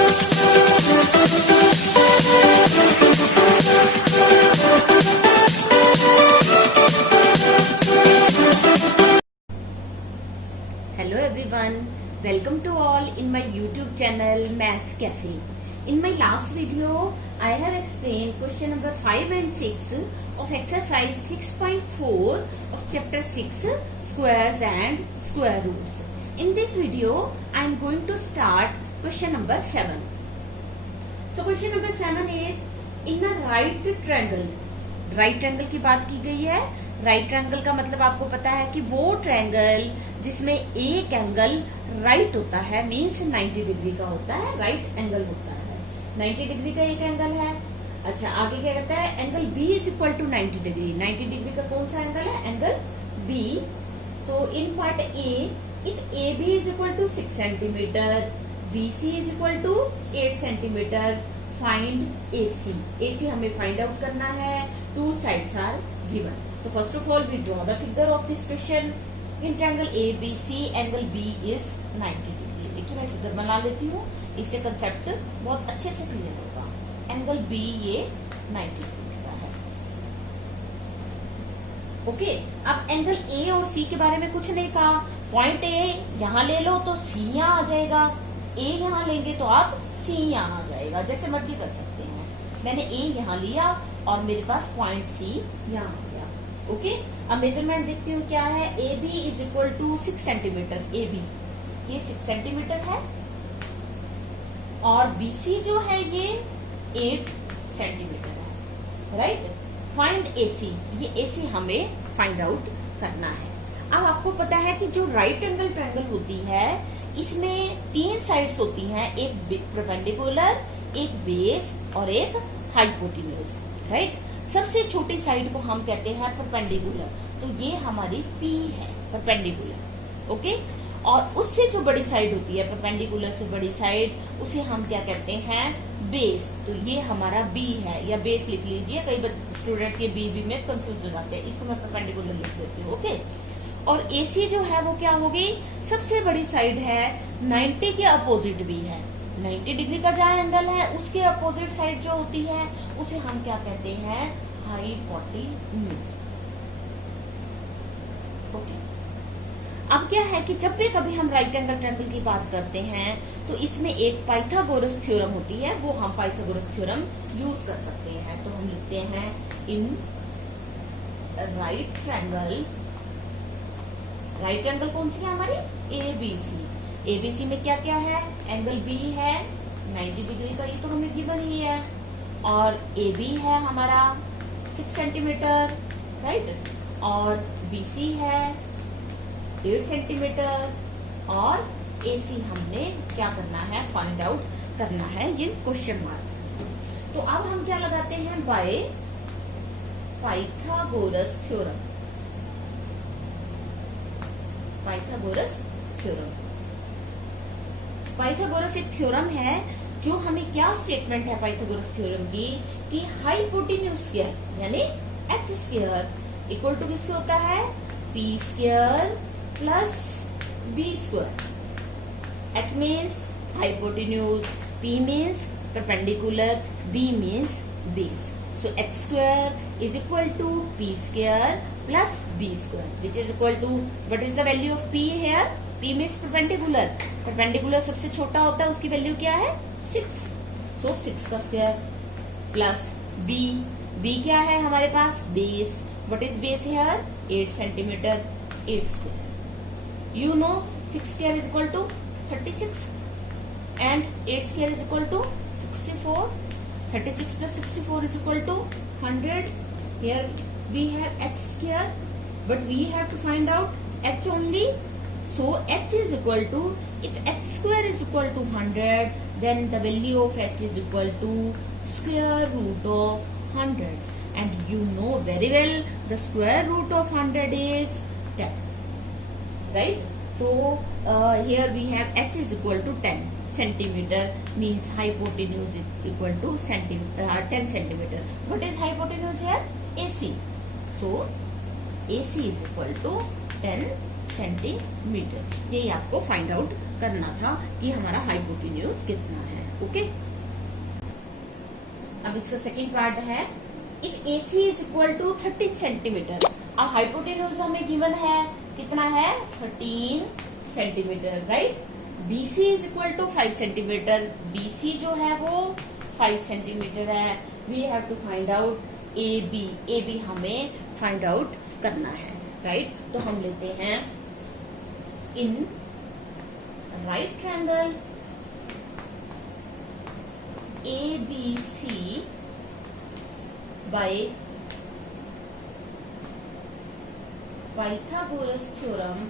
Hello everyone, welcome to all in my YouTube channel Maths Cafe. In my last video, I have explained question number 5 and 6 of exercise 6.4 of chapter 6 squares and square roots. In this video, I am going to start question number 7. So question number 7 is in a right triangle. Right triangle की बात की गई है. Right triangle का मतलब आपको पता है कि वो ट्रायंगल जिसमें एक एंगल राइट होता है, मीन्स 90 डिग्री का होता है, राइट एंगल होता है. 90 डिग्री का एक एंगल है. अच्छा, आगे क्या कहता है, angle B is equal to 90 degree. 90 degree का कौन सा एंगल है, angle B. So in part A, if A B is equal to 6 centimetre, B C is equal to 8 centimetre, find AC. AC हमें फाइंड आउट करना है. Two sides are given. तो first of all we draw the figure of this question. In triangle ABC angle B is 90 degree. देखिए मैं figure बना लेती हूँ, इससे कंसेप्ट बहुत अच्छे से क्लियर होगा. एंगल B ये 90 डिग्री का है. ओके, अब एंगल A और C के बारे में कुछ नहीं कहा. पॉइंट A यहाँ ले लो तो C यहाँ आ जाएगा. A यहाँ लेंगे तो आप C यहाँ आ जाएगा. जैसे मर्जी कर सकते हैं. मैंने A यहाँ लिया और मेरे पास पॉइंट C यहाँ आ गया. ओके, अब मेजरमेंट देखती हूँ क्या है. AB is equal to 6 centimetre. AB ये 6 सेंटीमीटर है और BC जो है ये 8 सेंटीमीटर है. राइट. Find AC. ये AC हमें फाइंड आउट करना है. अब आपको पता है कि जो राइट एंगल ट्रायंगल होती है इसमें 3 साइड्स होती हैं. एक परपेंडिकुलर, एक बेस और एक हाइपोटेन्यूज. राइट. सबसे छोटी साइड को हम कहते हैं परपेंडिकुलर. तो ये हमारी P है, परपेंडिकुलर. ओके, और उससे जो बड़ी साइड होती है, परपेंडिकुलर से बड़ी साइड, उसे हम क्या कहते हैं, बेस. तो ये हमारा B है, या बेस लिख लीजिए. कई स्टूडेंट्स ये B में कंफ्यूज हो जाते हैं. इसको मैं परपेंडिकुलर लिख देती हूँ. ओके, और AC जो है वो क्या होगी, सबसे बड़ी साइड है, 90 के अपोजिट भी है. 90 डिग्री का जहाँ एंगल है उसके अपोजिट साइड जो होती है उसे हम क्या कहते हैं, हाइपोटेन्यूज. ओके, अब क्या है कि जब भी कभी हम राइट एंगल ट्रायंगल की बात करते हैं तो इसमें एक पाइथागोरस थ्योरम होती है. वो हम पाइथागोरस थ्योरम यूज कर सकते हैं. तो हम लिखते हैं in right triangle. Right angle कौन सी है हमारी, ABC. ABC में क्या क्या है, एंगल B है 90 डिग्री का, ये तो हमें गिवन ही है. और AB है हमारा 6 सेंटीमीटर. राइट. और BC है 8 सेंटीमीटर. और AC हमने क्या करना है, फाइंड आउट करना है, ये क्वेश्चन मार्क. तो अब हम क्या लगाते हैं, by Pythagoras theorem. Pythagoras theorem. Pythagoras एक थ्योरम है जो हमें क्या स्टेटमेंट है पाइथागोरस थ्योरम की, कि हाइपोटेन्यूज स्क्वायर यानी H स्क्वायर इक्वल टू किसके होता है, P square plus B square. H means hypotenuse, P means perpendicular, B means base. So H square is equal to P square plus B square, which is equal to, what is the value of P here? P means perpendicular. Perpendicular सबसे छोटा होता है, उसकी value क्या है, 6. So 6 का square plus B. B क्या है हमारे पास, base. What is base here? 8 centimetre. 8 square. You know 6 square is equal to 36 and 8 square is equal to 64. 36 plus 64 is equal to 100. Here we have H square, but we have to find out H only. So H is equal to, if H square is equal to 100, then the value of H is equal to square root of 100. And you know very well the square root of 100 is 10. Right? So here we have H is equal to 10 centimeter, means hypotenuse is equal to 10 centimeter. What is hypotenuse here? AC. So AC is equal to 10 centimetre. यही आपको find out करना था कि हमारा hypotenuse कितना है। Okay, अब इसका सेकंड पार्ट है, if AC is equal to 13 centimetre. अब हाइपोटेन्यूज हमें गिवन है, कितना है 13 centimetre, right. BC is equal to 5 centimetre, BC जो है वो 5 सेंटीमीटर है। We have to find out AB हमें फाइंड आउट करना है, राइट। तो हम लेते हैं in right triangle ABC by Pythagoras theorem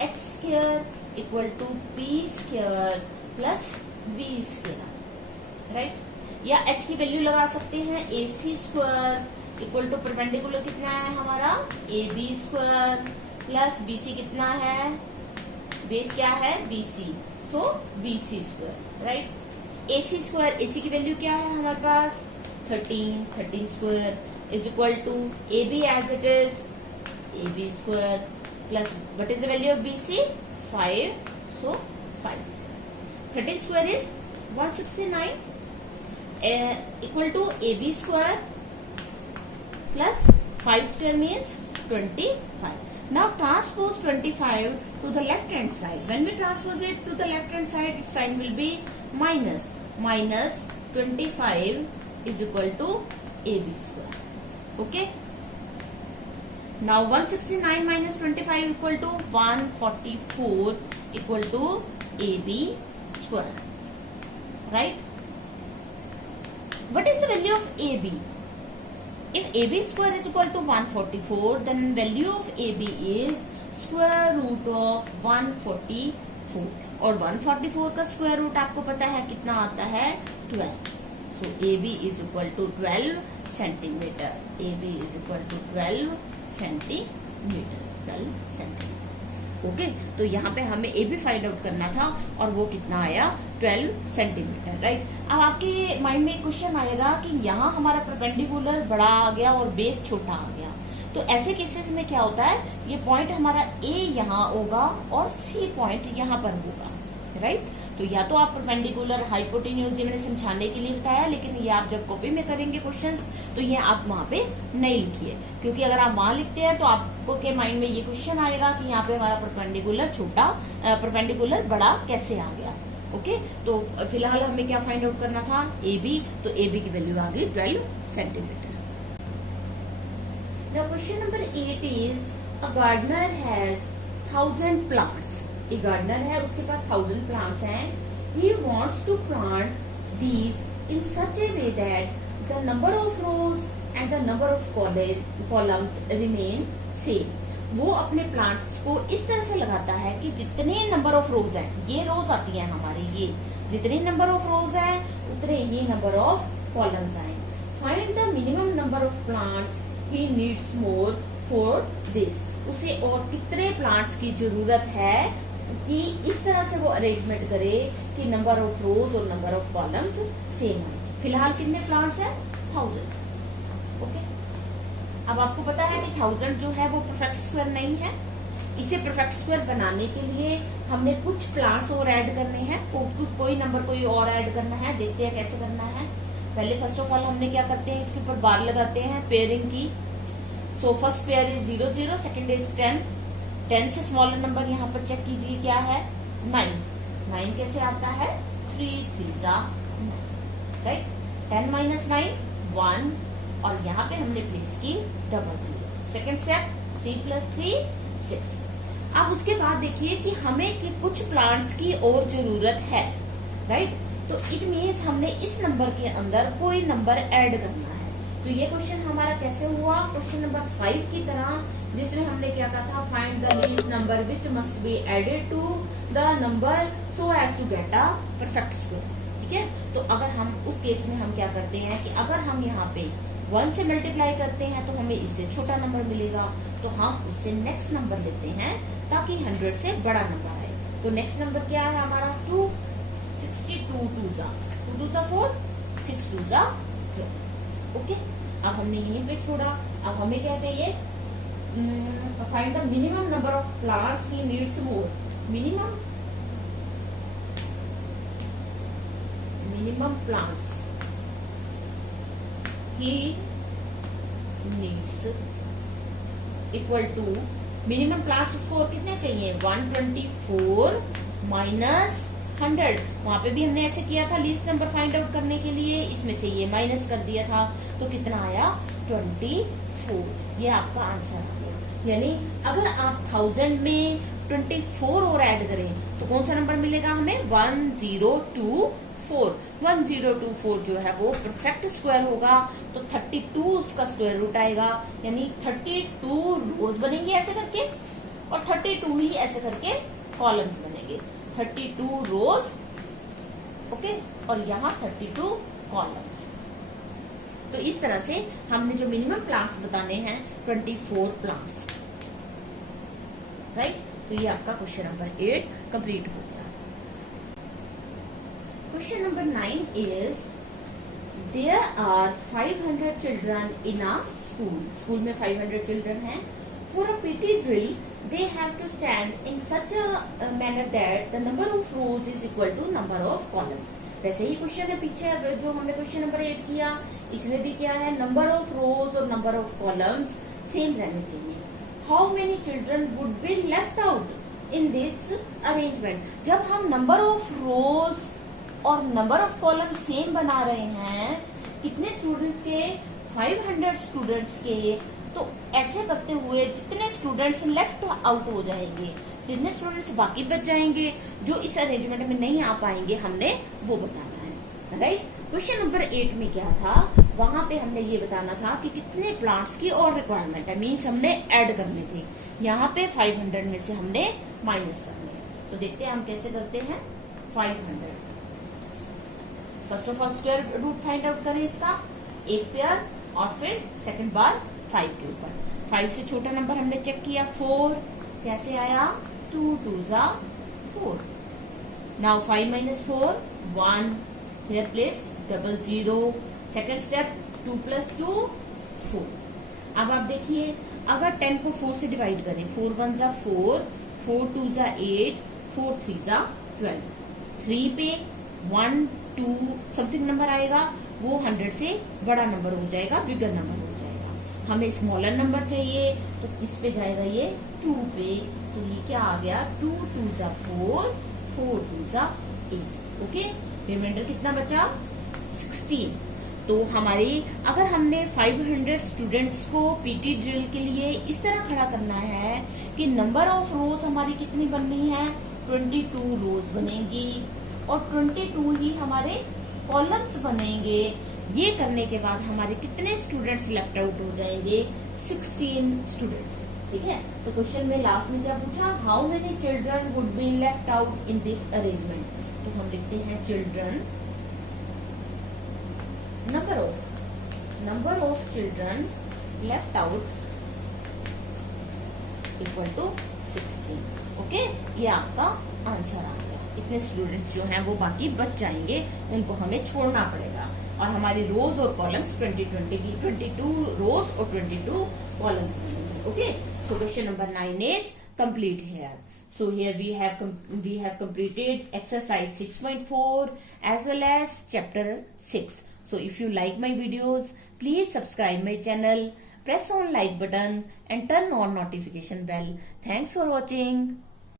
x square equal to p square plus b square, राइट। या h की वैल्यू लगा सकते हैं, AC square equal to perpendicular कितना है हमारा AB स्क्वायर प्लस BC कितना है, बेस क्या है BC, so BC square, right. AC square, AC की वैल्यू क्या है हमारे पास 13 square is equal to AB as it is AB square plus what is the value of BC 5, so 5 square. 13 square is 169 equal to AB square plus 5 square means 25. Now transpose 25 to the left hand side. When we transpose it to the left hand side, its sign will be minus. Minus 25 is equal to AB square. Okay. Now 169 minus 25 equal to 144 equal to AB square. Right? What is the value of AB? If AB square is equal to 144, then value of AB is square root of 144. और 144 का square root आपको पता है कितना आता है 12. So AB is equal to 12 centimetre. AB is equal to 12 centimetre. 12 centimetre. Okay, तो यहाँ पे हमें AB फाइंड आउट करना था और वो कितना आया 12 सेंटीमीटर, राइट। अब आपके माइंड में एक क्वेश्चन आएगा कि यहाँ हमारा परपेंडिकुलर बड़ा आ गया और बेस छोटा आ गया, तो ऐसे केसेस में क्या होता है, ये पॉइंट हमारा A यहाँ होगा और C पॉइंट यहाँ पर होगा, राइट। तो या तो आप परपेंडिकुलर हाइपोटेन्यूज मैंने समझाने के लिए बताया, लेकिन ये आप जब कॉपी में करेंगे क्वेश्चंस तो ये आप वहां पे नहीं लिखिए, क्योंकि अगर आप वहां लिखते हैं तो आपको के माइंड में ये क्वेश्चन आएगा कि यहाँ पे हमारा परपेंडिकुलर छोटा परपेंडिकुलर बड़ा कैसे आ गया। ओके, तो फिलहाल हमें क्या फाइंड आउट करना था AB, तो AB की वैल्यू आ गई 12 centimetre. Now question number 8 is a gardener has 1000 plants. एक गार्डनर है, उसके पास 1000 प्लांट्स हैं. He wants to plant these in such a way that the number of rows and the number of columns remain same. वो अपने plants को इस तरह से लगाता है कि जितने नंबर ऑफ रोज हैं, ये रोज आती हैं हमारी, ये जितने नंबर ऑफ रोज हैं उतने ही नंबर ऑफ कॉलम्स आए. Find the minimum number of plants he needs more for this. उसे और कितने प्लांट्स की जरूरत है कि इस तरह से वो अरेंजमेंट करे कि नंबर ऑफ रोज और नंबर ऑफ कॉलम्स सेम है. फिलहाल कितने प्लांट्स हैं? 1000. ओके, अब आपको पता है कि 1000 जो है वो परफेक्ट स्क्वायर नहीं है. इसे परफेक्ट स्क्वायर बनाने के लिए हमने कुछ प्लांट्स और ऐड करने हैं, कोई नंबर कोई और ऐड करना है. देखते हैं कैसे करना है. पहले फर्स्ट ऑफ ऑल हमने क्या करते हैं, इसके ऊपर बार लगाते हैं पेयरिंग की. So first pair is 0 0, second is 10. 10 से स्मॉलर नंबर यहाँ पर चेक कीजिए क्या है, 9. 9 कैसे आता है? 3 3 राइट. 10 माइनस 9 1, और यहाँ पे हमने प्लेस की 00. Second step 3 + 3 6. अब उसके बाद देखिए कि हमें कि कुछ प्लांट्स की और जरूरत है, राइट. तो इट मीन्स हमने इस नंबर के अंदर कोई नंबर ऐड करना है. तो ये क्वेश्चन हमारा कैसे हुआ? क्वेश्चन नंबर 5 की तरह, जिसमें हमने क्या कहा था, find the least number which must be added to the number so as to get a perfect square. ठीक है, तो अगर हम उस केस में हम क्या करते हैं कि अगर हम यहाँ पे 1 से मल्टीप्लाई करते हैं तो हमें इससे छोटा नंबर मिलेगा, तो हम उससे नेक्स्ट नंबर लेते हैं ताकि 100 से बड़ा नंबर आए. तो नेक्स्ट नंबर क्या है हमारा? 262 2 जा 4, 6 2 जा 12. ओके, अब हमने यहीं पे छोड़ा. अब हमें क्या चाहिए? find the minimum number of plants he needs more. Minimum plants he needs equal to minimum plants उसको और कितने चाहिए 124 माइनस 100। वहां पे भी हमने ऐसे किया था लीस्ट नंबर फाइंड आउट करने के लिए, इसमें से ये माइनस कर दिया था तो कितना आया 24। ये आपका आंसर आ गया। यानी अगर आप 1000 में 24 और ऐड करें तो कौन सा नंबर मिलेगा हमें 1024। 1024 जो है वो परफेक्ट स्क्वायर होगा तो 32 उसका स्क्वायर रूट आएगा, यानी 32 रोज बनेंगे ऐसे करके और 32 ही ऐसे करके कॉलम्स बनेंगे। 32 रोज ओके और यहाँ 32 कॉलम्स। तो इस तरह से हमने जो मिनिमम प्लांट्स बताने हैं 24 प्लांट्स, राइट। तो ये आपका क्वेश्चन नंबर 8 कंप्लीट हो गया। Question number 9 is there are 500 children in a school. School में 500 children हैं. For a PT drill, they have to stand in such a manner that the number of rows is equal to number of columns. वैसे ही question है पीछे जो हमने question number 8 किया, इसमें भी क्या है नंबर ऑफ रोज और नंबर ऑफ कॉलम्स सेम रहने चाहिए। How many children would be left out in this arrangement. जब हम नंबर ऑफ रोज और नंबर ऑफ कॉलम सेम बना रहे हैं, कितने स्टूडेंट्स के 500 स्टूडेंट्स के, तो ऐसे करते हुए जितने स्टूडेंट्स लेफ्ट आउट हो जाएंगे, जितने स्टूडेंट्स बाकी बच जाएंगे जो इस अरेंजमेंट में नहीं आ पाएंगे, हमने वो बताना है, राइट। क्वेश्चन नंबर 8 में क्या था, वहां पे हमने ये बताना था कि कितने प्लांट्स की और रिक्वायरमेंट है, मीन्स हमने ऐड करने थे। यहाँ पे 500 में से हमने माइनस करने। तो देखते हैं हम कैसे करते हैं। 500 first of all square root find out करें इसका, एक पेयर और फिर सेकंड बार 5 के ऊपर। 5 से छोटा नंबर हमने चेक किया 4, कैसे आया 2 2 जा 4। Now 5 minus 4 1, here place 00। Second step 2 plus 2 4। अब आप देखिए अगर 10 को 4 से डिवाइड करें, 4 1 जा 4, 4 2 जा 8, 4 3 जा 12। 3 पे 1 2 समथिंग नंबर आएगा, वो 100 से बड़ा नंबर हो जाएगा, बिगर नंबर हो जाएगा। हमें स्मॉलर नंबर चाहिए तो किस पे जाएगा ये 2 पे। तो ये क्या आ गया 2 2 जा 4, 4 2 जा 8। ओके, रिमाइंडर कितना बचा 16। तो हमारी अगर हमने 500 स्टूडेंट्स को पीटी ड्रिल के लिए इस तरह खड़ा करना है कि नंबर ऑफ रोज हमारी कितनी बननी है 22 रोज बनेगी और 22 ही हमारे कॉलम्स बनेंगे। ये करने के बाद हमारे कितने स्टूडेंट्स लेफ्ट आउट हो जाएंगे 16 स्टूडेंट्स। ठीक है, तो क्वेश्चन में लास्ट में क्या पूछा, how many children would be left out in this arrangement. तो हम लिखते हैं children, number of children left out equal to 16। Okay, ये आपका आंसर आ गया। इतने स्टूडेंट्स जो हैं वो बाकी बच जाएंगे, उनको हमें छोड़ना पड़ेगा और हमारी रोज और कॉलम्स 22 रोज और 22 कॉलम्स बनेंगे। Okay, so question number 9 is complete here. So here we have completed exercise 6.4 as well as chapter 6. So if you like my videos, please subscribe my channel, press on like button and turn on notification bell. Thanks for watching.